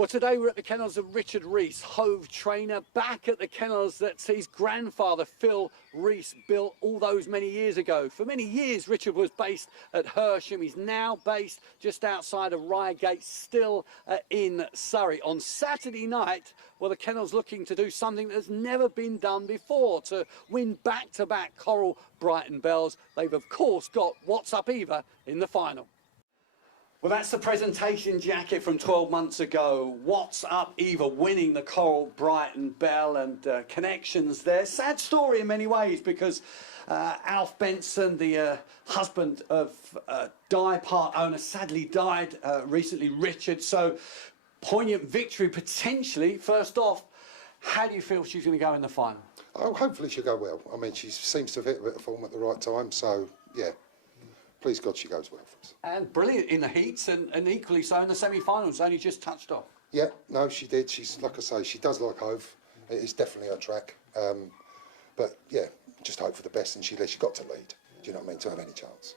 Well, today we're at the kennels of Richard Rees, Hove trainer, back at the kennels that his grandfather Phil Rees built all those many years ago. For many years, Richard was based at Hersham. He's now based just outside of Reigate, still in Surrey. On Saturday night, well, the kennel's looking to do something that's never been done before, to win back-to-back Coral Brighton Bells. They've, of course, got Whats Up Eva in the final. Well, that's the presentation jacket from 12 months ago. Whats Up Eva winning the Coral Brighton Belle, and connections there. Sad story in many ways, because Alf Benson, the husband of Di, part owner, sadly died recently, Richard. So poignant victory potentially. First off, how do you feel she's going to go in the final? Oh, hopefully she'll go well. I mean, she seems to have hit a bit of form at the right time, so yeah. Please God she goes well for us. And brilliant in the heats, and equally so in the semi-finals, only just touched off. Yeah, no, she did. She's, like I say, she does like Hove. It is definitely her track. But yeah, just hope for the best, and she got to lead. Do you know what I mean? To have any chance.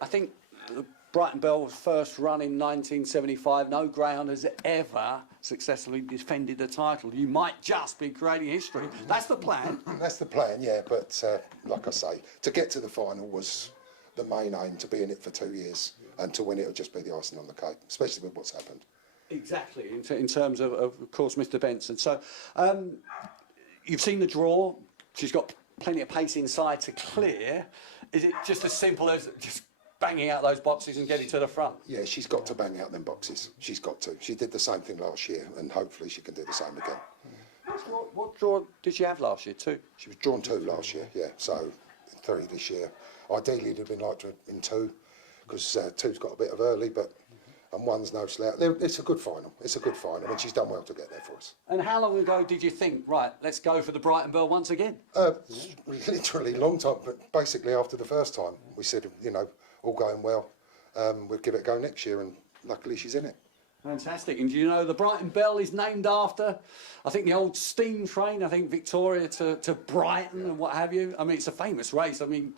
I think the Brighton Belle was first run in 1975. No greyhound has ever successfully defended the title. You might just be creating history. That's the plan. That's the plan, yeah. But like I say, to get to the final was the main aim, to be in it for 2 years, and to win it will just be the icing on the cake, especially with what's happened. Exactly, in terms of course, Mr. Benson. So you've seen the draw. She's got plenty of pace inside to clear. Is it just as simple as just banging out those boxes and getting to the front? Yeah, she's got to bang out them boxes. She's got to. She did the same thing last year, and hopefully she can do the same again. What draw did she have last year, 2? She was drawn 2 last year, yeah, so 3 this year. Ideally, it'd have been like to in 2, because 2's got a bit of early, but and 1's no slouch. It's a good final. It's a good final, and she's done well to get there for us. And how long ago did you think, right, let's go for the Brighton Belle once again? Literally a long time, but basically after the first time, we said, you know, all going well, we'll give it a go next year, and luckily she's in it. Fantastic. And do you know the Brighton Belle is named after, I think, the old steam train, I think Victoria to Brighton and what have you? I mean, it's a famous race. I mean,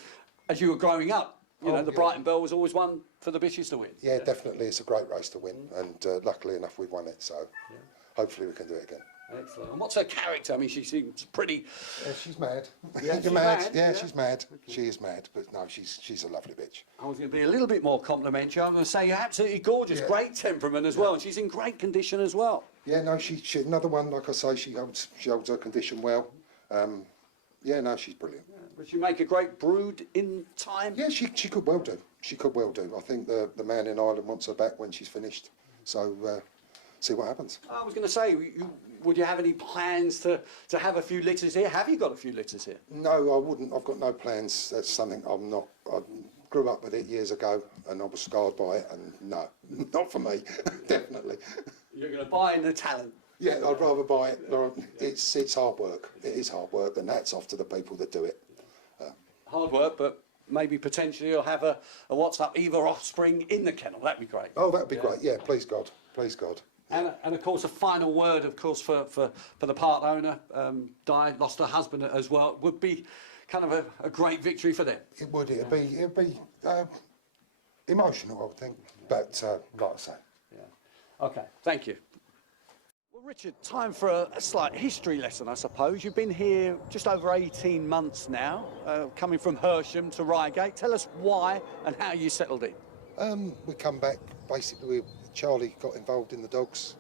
as you were growing up, you know, the Brighton Belle was always one for the bitches to win. Yeah, definitely. It's a great race to win, and luckily enough we've won it, so hopefully we can do it again. Excellent. And what's her character? I mean, she seems pretty... she's mad. Yeah, she's mad. Yeah, she's mad. She is mad, but no, she's a lovely bitch. I was going to be a little bit more complimentary. I'm going to say you're absolutely gorgeous, great temperament as well, and she's in great condition as well. Yeah, no, she another one, like I say, she holds her condition well. Yeah, no, she's brilliant. Yeah, would she make a great brood in time? Yeah, she could well do. She could well do. I think the man in Ireland wants her back when she's finished. So see what happens. I was going to say, would you have any plans to have a few litters here? Have you got a few litters here? No, I wouldn't. I've got no plans. That's something I'm not. I grew up with it years ago, and I was scarred by it. And no, not for me. Definitely. You're going to buy in the talent. Yeah, I'd rather buy it. It's hard work. It is hard work, and that's off to the people that do it. Hard work, but maybe potentially you'll have a Whats Up Eva offspring in the kennel. That'd be great. Oh, that'd be great. Yeah, please God. Please God. And of course, a final word, of course, for the part owner. Di lost her husband as well. Would be kind of a great victory for them. It would. It'd be emotional, I would think. But like I say. Yeah. Okay. Thank you. Well, Richard, time for a slight history lesson, I suppose. You've been here just over 18 months now, coming from Hersham to Reigate. Tell us why and how you settled in. We come back, basically, Charlie got involved in the dogs,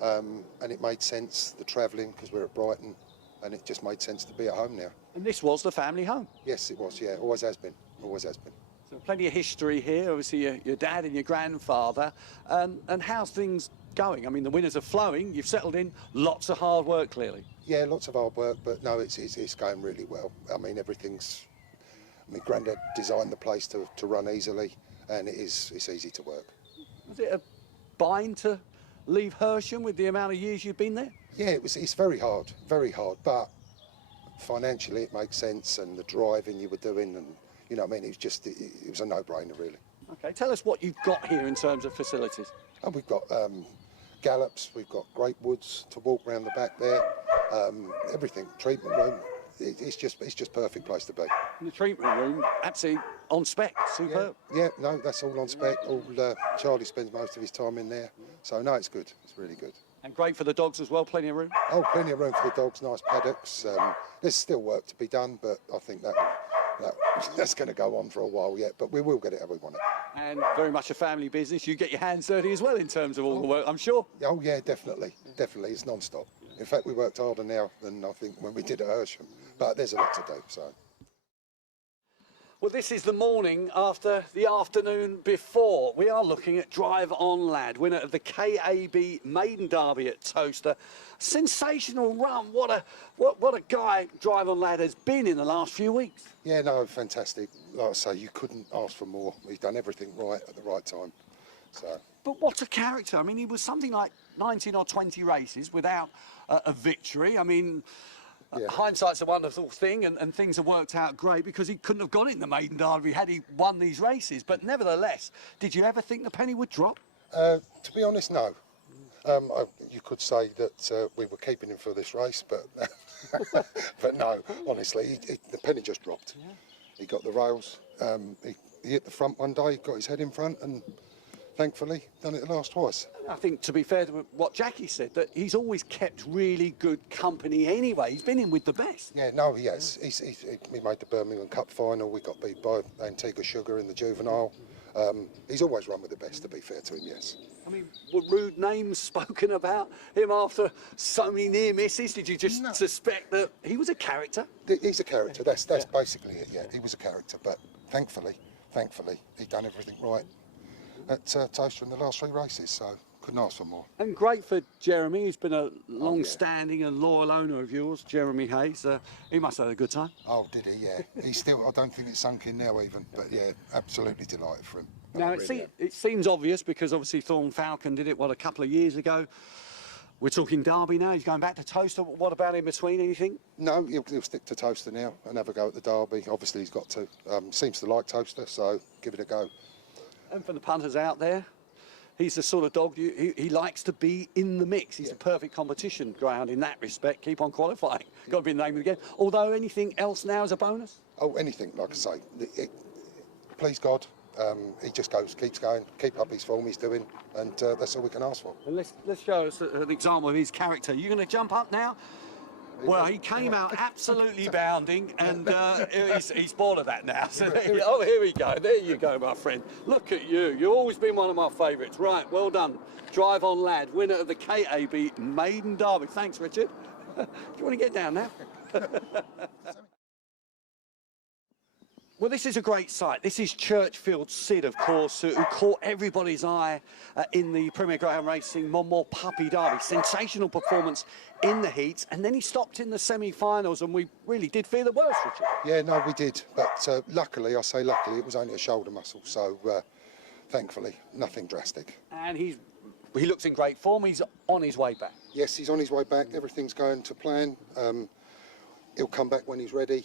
and it made sense, the travelling, because we're at Brighton, and it just made sense to be at home now. And this was the family home? Yes, it was, yeah, always has been, always has been. So plenty of history here, obviously your dad and your grandfather, and how's things going? I mean, the winners are flowing, you've settled in, lots of hard work clearly. Yeah, lots of hard work, but no, it's going really well. I mean, Grandad designed the place to run easily, and it's easy to work. Was it a bind to leave Hersham with the amount of years you've been there? Yeah, it's very hard, but financially it makes sense, and the driving you were doing, and you know what I mean, it was a no-brainer really. Okay, tell us what you've got here in terms of facilities. Oh, we've got gallops, we've got great woods to walk around the back there, everything, treatment room. It's just perfect place to be. And the treatment room, absolutely on spec, superb. Yeah, no, that's all on spec. Charlie spends most of his time in there, so no, it's good. It's really good. And great for the dogs as well, plenty of room? Oh, plenty of room for the dogs, nice paddocks. There's still work to be done, but I think that's going to go on for a while yet, but we will get it how we want it. And very much a family business. You get your hands dirty as well in terms of all the work, I'm sure. Oh yeah, definitely, definitely. It's non-stop. In fact, we worked harder now than I think when we did at Hersham, but there's a lot to do, so. Well, this is the morning after the afternoon before. We are looking at Drive On Lad, winner of the KAB Maiden Derby at Towcester. Sensational run. What a guy Drive On Lad has been in the last few weeks. Yeah, no, fantastic. Like I say, you couldn't ask for more. He's done everything right at the right time. So. But what a character. I mean, he was something like 19 or 20 races without a victory. I mean, yeah. Hindsight's a wonderful thing, and things have worked out great because he couldn't have got in the Maiden Derby had he won these races. But nevertheless, did you ever think the penny would drop? To be honest, no. You could say that we were keeping him for this race, but but no, honestly, the penny just dropped. Yeah. He got the rails. He hit the front one day, got his head in front, and thankfully done it the last twice. I think, to be fair to what Jackie said, that he's always kept really good company anyway. He's been in with the best. Yeah, no, he has. We made the Birmingham Cup final. We got beat by Antigua Sugar in the juvenile. He's always run with the best, to be fair to him, yes. I mean, were rude names spoken about him after so many near misses? Did you just suspect that he was a character? He's a character. That's basically it. Yeah, he was a character. But thankfully, he done everything right at Towcester in the last 3 races. So couldn't ask for more. And great for Jeremy, who's been a long-standing and loyal owner of yours, Jeremy Hayes. He must have had a good time. Oh, did he? Yeah. He's still. I don't think it's sunk in now even. But yeah, absolutely delighted for him. Now, it seems obvious because obviously Thorn Falcon did it, a couple of years ago. We're talking Derby now. He's going back to Towcester. What about in between, anything? No, he'll stick to Towcester now and have a go at the Derby. Obviously, he's got to. Seems to like Towcester, so give it a go. And for the punters out there, he's the sort of dog he likes to be in the mix. He's a perfect competition ground in that respect. Keep on qualifying. Got to be in the name of the game. Although anything else now is a bonus? Oh, anything, like I say. Please God. He just keeps going, keep up his form he's doing, and that's all we can ask for. And let's show us an example of his character. You're going to jump up now? Well, he came out absolutely bounding, and he's bored of that now. So, oh, here we go. There you go, my friend. Look at you. You've always been one of my favourites. Right, well done. Drive On Lad, winner of the KAB Maiden Derby. Thanks, Richard. Do you want to get down now? Well, this is a great sight. This is Churchfield Syd, of course, who caught everybody's eye in the Premier Greyhound Racing Monmore Puppy Derby. Sensational performance in the heats, and then he stopped in the semi-finals, and we really did fear the worst, Richard. Yeah, no, we did. But luckily, I say luckily, it was only a shoulder muscle, so thankfully, nothing drastic. And he looks in great form. He's on his way back. Yes, he's on his way back. Everything's going to plan. He'll come back when he's ready.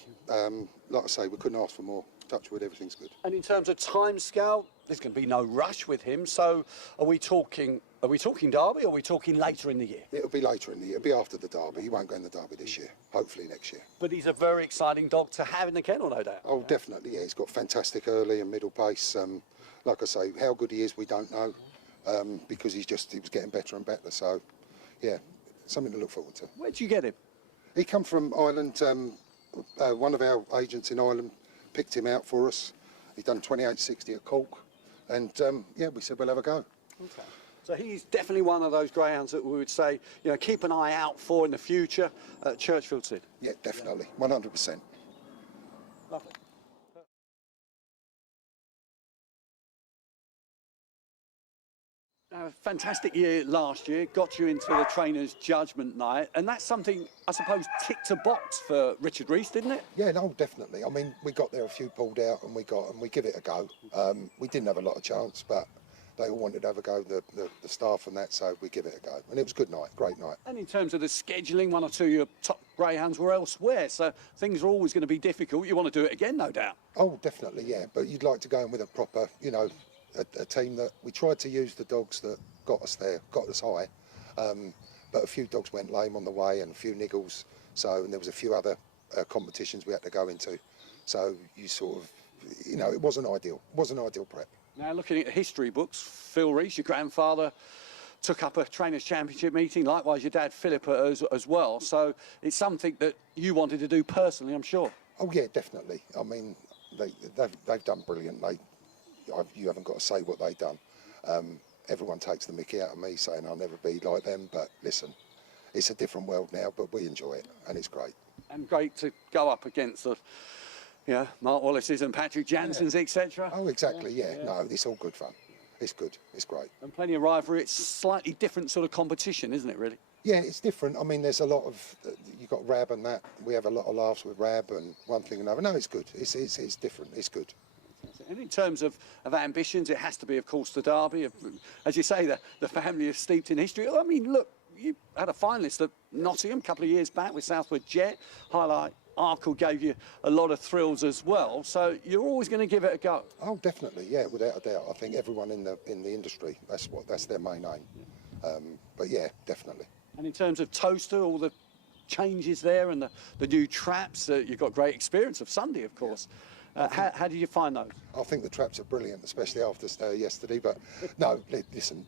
Like I say, we couldn't ask for more. Touch wood, everything's good. And in terms of time scale, there's going to be no rush with him. So are we talking Derby, or are we talking later in the year? It'll be later in the year. It'll be after the Derby. He won't go in the Derby this year. Hopefully next year. But he's a very exciting dog to have in the kennel, no doubt. Oh, definitely, yeah. He's got fantastic early and middle pace. Like I say, how good he is, we don't know, because he was getting better and better. So, yeah, something to look forward to. Where'd you get him? He come from Ireland. One of our agents in Ireland picked him out for us. He's done 28.60 at Cork, and yeah, we said we'll have a go. Okay. So he's definitely one of those greyhounds that we would say, keep an eye out for in the future at Churchfield Syd. Yeah, definitely, 100%. Lovely. Fantastic year last year, got you into the Trainers Judgement Night, and that's something, I suppose, ticked a box for Richard Rees, didn't it? Yeah, no, definitely. I mean, we got there, a few pulled out, and we give it a go. We didn't have a lot of chance, but they all wanted to have a go, the staff and that, so we give it a go. And it was a good night, great night. And in terms of the scheduling, 1 or 2 of your top greyhounds were elsewhere, so things are always going to be difficult. You want to do it again, no doubt? Oh, definitely, yeah. But you'd like to go in with a proper, a team that we tried to use the dogs that got us there, got us high, but a few dogs went lame on the way and a few niggles, and there was a few other competitions we had to go into, so you sort of, it wasn't ideal prep. Now looking at history books, Phil Rees, your grandfather, took up a Trainers Championship meeting. Likewise, your dad, Philip, as well. So it's something that you wanted to do personally, I'm sure. Oh yeah, definitely. I mean, they've done brilliant. You haven't got to say what they've done. Everyone takes the mickey out of me saying I'll never be like them, but listen, it's a different world now, but we enjoy it, and it's great. And great to go up against the, Mark Wallace's and Patrick Jansen's, etc. Oh, exactly, yeah. No, it's all good fun. It's good, it's great. And plenty of rivalry. It's slightly different sort of competition, isn't it, really? Yeah, it's different. I mean, there's a lot of, you've got Rab and that. We have a lot of laughs with Rab and one thing and another. No, it's good. It's different. It's good. And in terms of ambitions, it has to be, of course, the Derby. As you say, the family is steeped in history. I mean, look, you had a finalist at Nottingham a couple of years back with Southwood Jet. Highlight Arkle gave you a lot of thrills as well. So you're always going to give it a go. Oh, definitely, yeah, without a doubt. I think everyone in the industry, that's their main aim. But yeah, definitely. And in terms of Toaster, all the changes there and the new traps, you've got great experience of Sunday, of course. How did you find those? I think the traps are brilliant, especially after yesterday. But no, listen,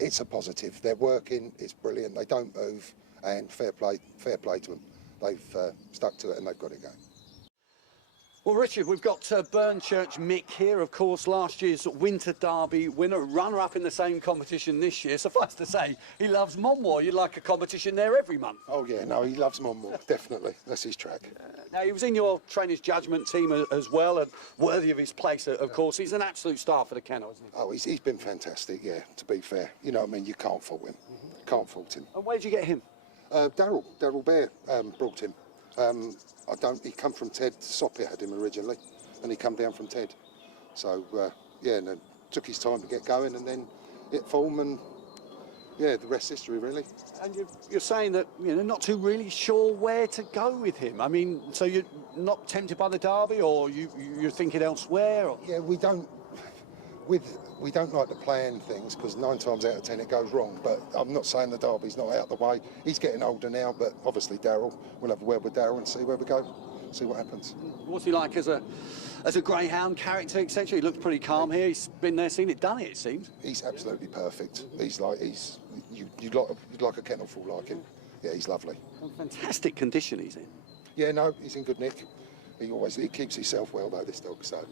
it's a positive. They're working. It's brilliant. They don't move, and fair play to them. They've stuck to it and they've got it going. Well, Richard, we've got Burnchurch Mick here, of course, last year's Winter Derby winner, runner-up in the same competition this year. Suffice to say, he loves Monmore. You'd like a competition there every month. Oh, yeah, no, he loves Monmore, definitely. That's his track. Now, he was in your Trainers Judgement team as well, and worthy of his place, of course. He's an absolute star for the Kennel, isn't he? Oh, he's been fantastic, yeah, to be fair. You know what I mean? You can't fault him. Can't fault him. And where did you get him? Daryl Bear brought him. He come from Ted. Soppy had him originally, and he come down from Ted. So yeah, and it took his time to get going, and then hit form, and yeah, the rest history really. And you're saying that not too really sure where to go with him. I mean, so you're not tempted by the Derby, or you're thinking elsewhere? Or? Yeah, we don't like to plan things because 9 times out of 10 it goes wrong. But I'm not saying the Derby's not out of the way. He's getting older now, but obviously Daryl, we'll have a word with Daryl and see where we go, see what happens. What's he like as a greyhound character, etc.? He looks pretty calm here. He's been there, seen it, done it. It seems. He's absolutely perfect. You'd like a kennel full like him. Yeah, he's lovely. Fantastic condition he's in. Yeah, no, he's in good nick. He keeps himself well though, this dog. So.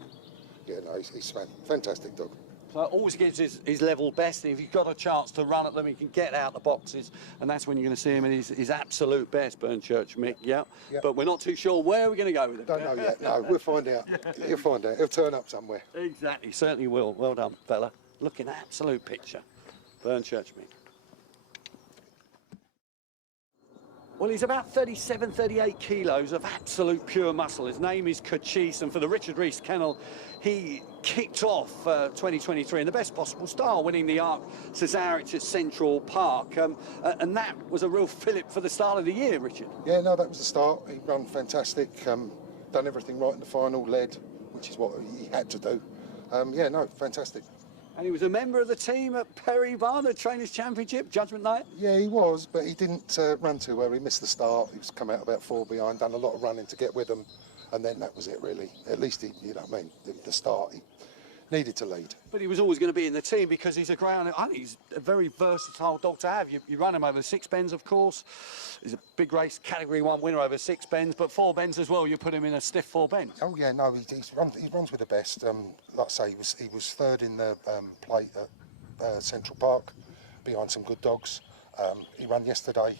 Yeah, no, he's fantastic dog. So always gives his level best, and if you've got a chance to run at them, he can get out the boxes, and that's when you're going to see him at his absolute best, Burnchurch Mick, yeah. But we're not too sure where we're going to go with him. Don't know yet, no, we'll find out. You'll find out, he'll turn up somewhere. Exactly, certainly will. Well done, fella. Looking at absolute picture, Burnchurch Mick. Well, he's about 37, 38 kilos of absolute pure muscle. His name is Cochise, and for the Richard Rees Kennel, he kicked off 2023 in the best possible style, winning the Arc Cesarewitz at Central Park. And that was a real fillip for the start of the year, Richard. Yeah, no, that was the start. He ran fantastic, done everything right in the final, led, which is what he had to do. Yeah, no, fantastic. And he was a member of the team at Perry Barn, the Trainers Championship, Judgement Night? Yeah, he was, but he didn't run too well. He missed the start. He was come out about 4 behind, done a lot of running to get with them, and then that was it, really. At least, you know what I mean, the start, he needed to lead. But he was always going to be in the team because he's a greyhound. I think he's a very versatile dog to have. You run him over 6 bends, of course. He's a big race Category 1 winner over 6 bends, but 4 bends as well. You put him in a stiff 4 bends. Oh yeah, no, he runs with the best. Like I say, he was third in the plate at Central Park, behind some good dogs. He ran yesterday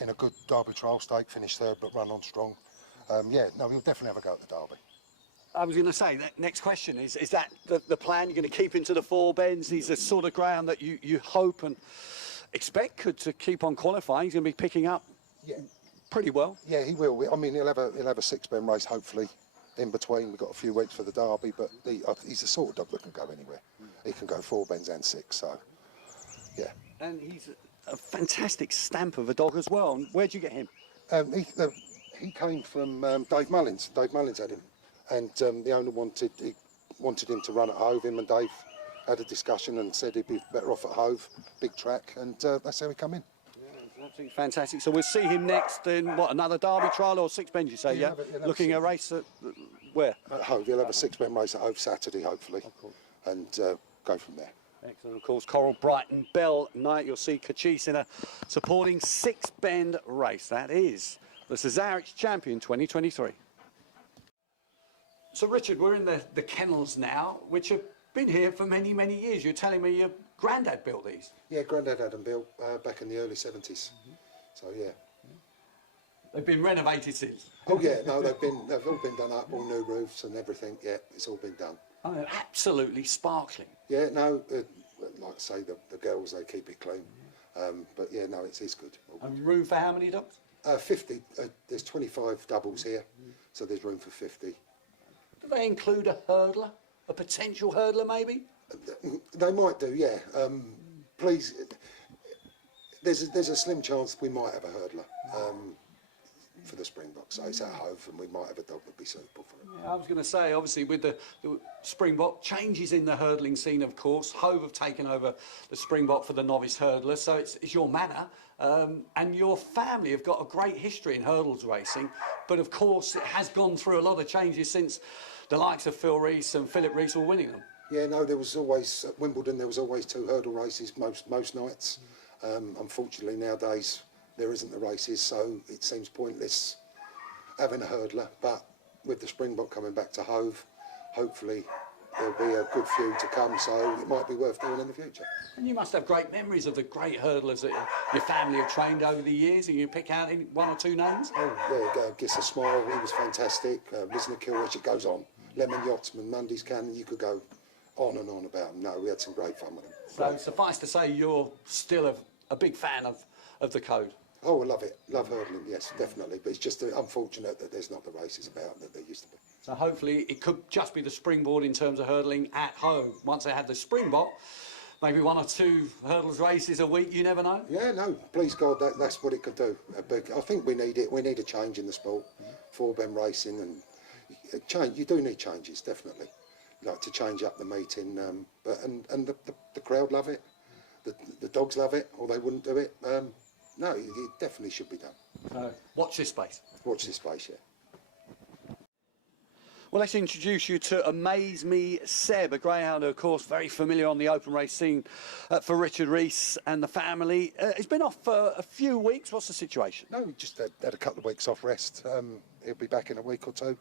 in a good Derby trial stake, finished third, but run on strong. Yeah, no, he'll definitely have a go at the Derby. I was going to say, that next question is that the plan? You're going to keep him to the 4 bends? He's the sort of greyhound that you hope and expect to keep on qualifying. He's going to be picking up pretty well. Yeah, he will. I mean, he'll have a 6 bend race, hopefully, in between. We've got a few weeks for the Derby, but he's the sort of dog that can go anywhere. He can go 4 bends and 6, so, yeah. And he's a fantastic stamp of a dog as well. And where'd you get him? He came from Dave Mullins. Dave Mullins had him. And the owner wanted him to run at Hove. Him and Dave had a discussion and said he'd be better off at Hove, big track, and that's how he come in. Yeah, absolutely fantastic. So we'll see him next in, what, another Derby trial or 6 bends, you say, yeah? Looking at a race at where? At Hove. He'll have a 6 bend race at Hove Saturday, hopefully, and go from there. Excellent. Of course, Coral Brighton Belle night. You'll see Cochise in a supporting six-bend race. That is the Cesarix Champion 2023. So, Richard, we're in the kennels now, which have been here for many, many years. You're telling me your granddad built these? Yeah, Grandad had them built back in the early 70s. So, yeah. They've been renovated since? Oh, yeah, no, they've all been done up, all new roofs and everything. Yeah, it's all been done. Oh, they're absolutely sparkling. Yeah, no, like I say, the girls, they keep it clean. But, yeah, no, it's good. And room for how many dogs? 50. There's 25 doubles here, so there's room for 50. Do they include a hurdler? A potential hurdler, maybe? They might do, yeah. Please, there's a slim chance we might have a hurdler for the Springbok. So it's at Hove, and we might have a dog that'd be suitable for it. Yeah, I was going to say, obviously, with the Springbok, changes in the hurdling scene, of course. Hove have taken over the Springbok for the novice hurdler, so it's your manor. And your family have got a great history in hurdles racing, but of course it has gone through a lot of changes since the likes of Phil Rees and Philip Rees were winning them. Yeah, no, there was always, at Wimbledon, there was always 2 hurdle races most nights. Unfortunately, nowadays, there isn't the races, so it seems pointless having a hurdler. But with the Springbok coming back to Hove, hopefully there'll be a good few to come, so it might be worth doing in the future. And you must have great memories of the great hurdlers that your family have trained over the years, and you pick out 1 or 2 names? Oh, yeah, Giss a Smile, he was fantastic. Lisner Kilrich, it goes on. Lemon Yachtsman, Mundy's Cannon, you could go on and on about them. No, we had some great fun with them. So suffice to say, you're still a big fan of the code? Oh, I love it. Love hurdling, yes, definitely. But it's just unfortunate that there's not the races about that there used to be. So hopefully it could just be the springboard in terms of hurdling at home. Once they had the Springbok, maybe 1 or 2 hurdles races a week, you never know? Yeah, no, please God, that's what it could do. I think we need it. We need a change in the sport. 4-bend racing and change. You do need changes, definitely. Like to change up the meeting, and the crowd love it. The dogs love it, or they wouldn't do it. No, it definitely should be done. So, watch this space. Watch this space, yeah. Well, let's introduce you to Amaze Me Seb, a greyhound, of course, very familiar on the open race scene for Richard Rees and the family. He's been off for a few weeks. What's the situation? No, just had a couple of weeks off rest. He'll be back in a week or 2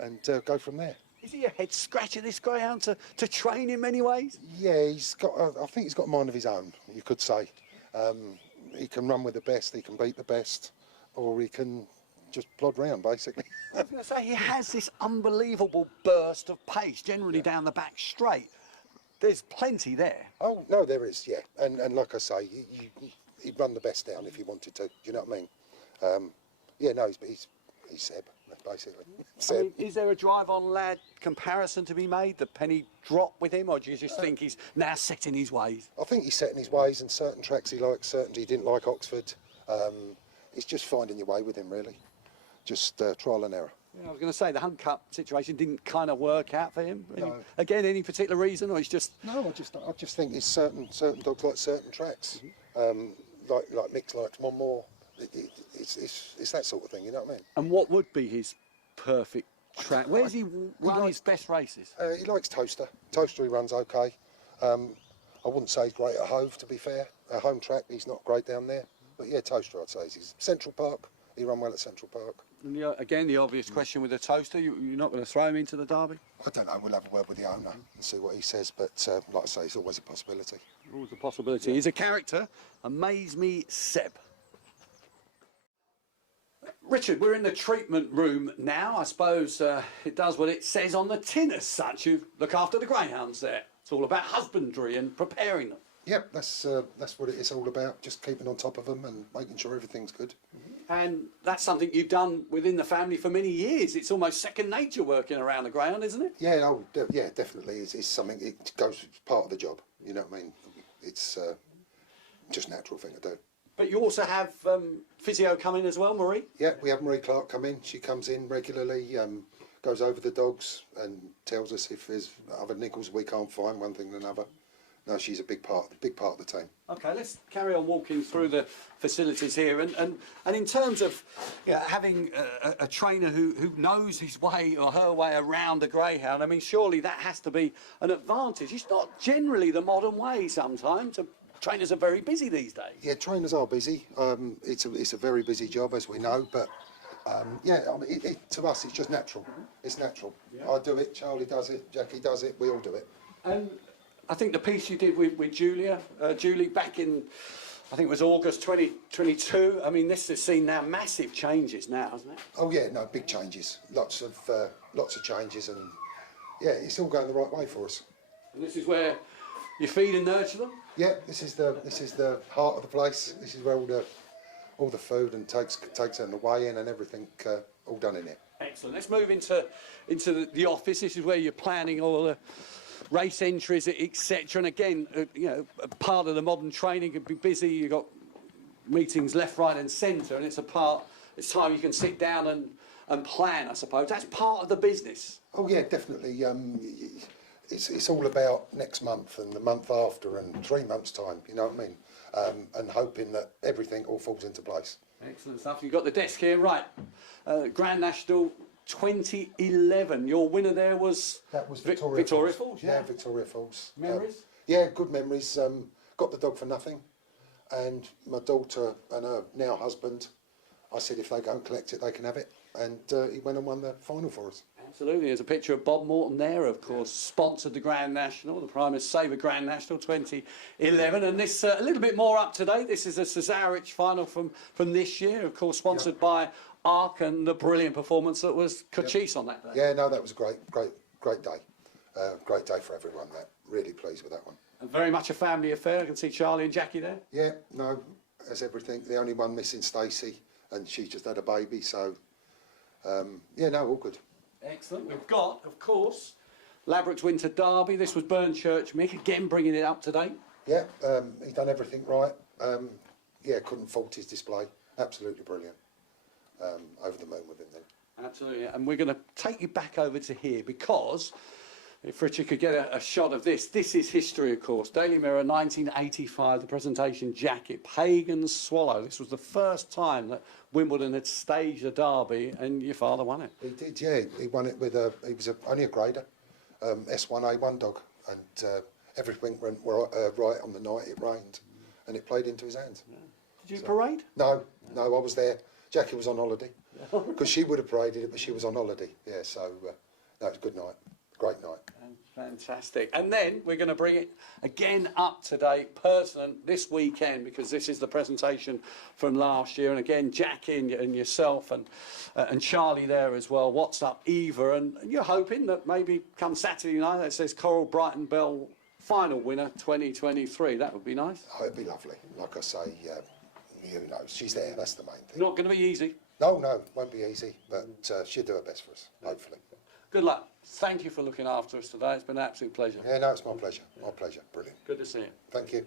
and go from there. Is he a head scratcher, this greyhound, to train in many ways? Yeah, he's got. I think he's got a mind of his own, you could say. He can run with the best, he can beat the best, or he can just plod round, basically. I was going to say, he has this unbelievable burst of pace, generally down the back straight. There's plenty there. Oh, no, there is, yeah. And like I say, he'd run the best down if he wanted to, do you know what I mean? Yeah, no, he's Seb, basically. Seb. I mean, is there a drive-on lad comparison to be made? The penny drop with him, or do you just think he's now set in his ways? I think he's set in his ways, and certain tracks he likes, certain he didn't like Oxford. It's just finding your way with him, really. Just trial and error. Yeah, I was going to say, the Hunt Cup situation didn't kind of work out for him. No. Again, any particular reason, or he's just... No, I just think it's certain dogs like certain tracks. Like Mick's likes one more. It's that sort of thing, you know what I mean? And what would be his perfect track? Where's he run his best races? He likes Toaster. Toaster he runs okay. I wouldn't say he's great at Hove, to be fair. Home track, he's not great down there. But yeah, Toaster I'd say. He's Central Park. He run well at Central Park. And again, the obvious question with the Toaster, you're not going to throw him into the Derby? I don't know, we'll have a word with the owner and see what he says, but like I say, it's always a possibility. Always a possibility. Yeah. He's a character. Amaze Me Seb. Richard, we're in the treatment room now. I suppose it does what it says on the tin as such. You look after the greyhounds there. It's all about husbandry and preparing them. Yep, that's what it is all about, just keeping on top of them and making sure everything's good. And that's something you've done within the family for many years. It's almost second nature working around the greyhound, isn't it? Yeah, yeah, definitely. It's something, it goes part of the job, you know what I mean? It's just a natural thing to do. But you also have physio come in as well, Marie? Yeah, we have Marie Clark come in. She comes in regularly, goes over the dogs and tells us if there's other niggles we can't find, one thing or another. no, she's a big part of the team. Okay, let's carry on walking through the facilities here, and in terms of having a trainer who knows his way or her way around a greyhound, I mean, surely that has to be an advantage. It's not generally the modern way sometimes. Trainers are very busy these days. Yeah, trainers are busy. It's a very busy job, as we know, but yeah, I mean, to us, it's just natural. It's natural. Yeah. I do it, Charlie does it, Jackie does it, we all do it. And I think the piece you did with Julie back in, I think it was August 2022. I mean, this has seen now massive changes now, hasn't it? Oh yeah, no, big changes. Lots of changes, and yeah, it's all going the right way for us. And this is where you feed and nurture them? Yeah, this is the heart of the place. This is where all the food and takes in the weigh-in and everything, all done in it. Excellent. Let's move into the office. This is where you're planning all the race entries, etc. And again, you know, part of the modern training can be busy. You've got meetings left, right, and centre, and it's time you can sit down and plan, I suppose. That's part of the business. Oh yeah, definitely. It's all about next month and the month after and 3 months' time. You know what I mean? And hoping that everything all falls into place. Excellent stuff. You've got the desk here, right? Grand National 2011. Your winner there was? That was Victoria Falls. Yeah, Victoria Falls. Memories? Yeah, good memories. Got the dog for nothing, and my daughter and her now husband, I said if they go and collect it, they can have it, and he went and won the final for us. Absolutely. There's a picture of Bob Morton there, of course, sponsored the Grand National, the Primus Saver Grand National 2011. And this, a little bit more up to date, this is a Cesarewitch final from this year, of course, sponsored by Arc, and the brilliant performance that was Cochise on that day. Yeah, no, that was a great day. Great day for everyone. That really pleased with that one. And very much a family affair. I can see Charlie and Jackie there. Yeah, no, as everything. The only one missing, Stacey, and she just had a baby. So, yeah, no, all good. Excellent. We've got, of course, Ladbrokes Winter Derby. This was Burnchurch Mick, again bringing it up to date. Yeah, he's done everything right. Yeah, couldn't fault his display. Absolutely brilliant. Over the moon with him then. Absolutely. And we're going to take you back over to here because if Richard could get a shot of this is history, of course. Daily Mirror, 1985, the presentation jacket, Pagan Swallow. This was the first time that Wimbledon had staged a derby, and your father won it. He did, yeah. He won it with he was only a grader, S1A1 dog, and everything went right on the night. It rained, and it played into his hands. Yeah. Did you parade? No, I was there. Jackie was on holiday, because she would have paraded it, but she was on holiday. Yeah, so no, it was a good night, great night. Fantastic. And then we're going to bring it again up to date, pertinent this weekend, because this is the presentation from last year. And again, Jackie and yourself and Charlie there as well. What's Up Eva? And you're hoping that maybe come Saturday night, it says Coral Brighton Belle final winner 2023. That would be nice. Oh, it'd be lovely. Like I say, you know, she's there. That's the main thing. Not going to be easy. No, won't be easy. But she'll do her best for us, hopefully. Good luck. Thank you for looking after us today. It's been an absolute pleasure. Yeah, no, it's my pleasure. My pleasure. Brilliant. Good to see you. Thank you.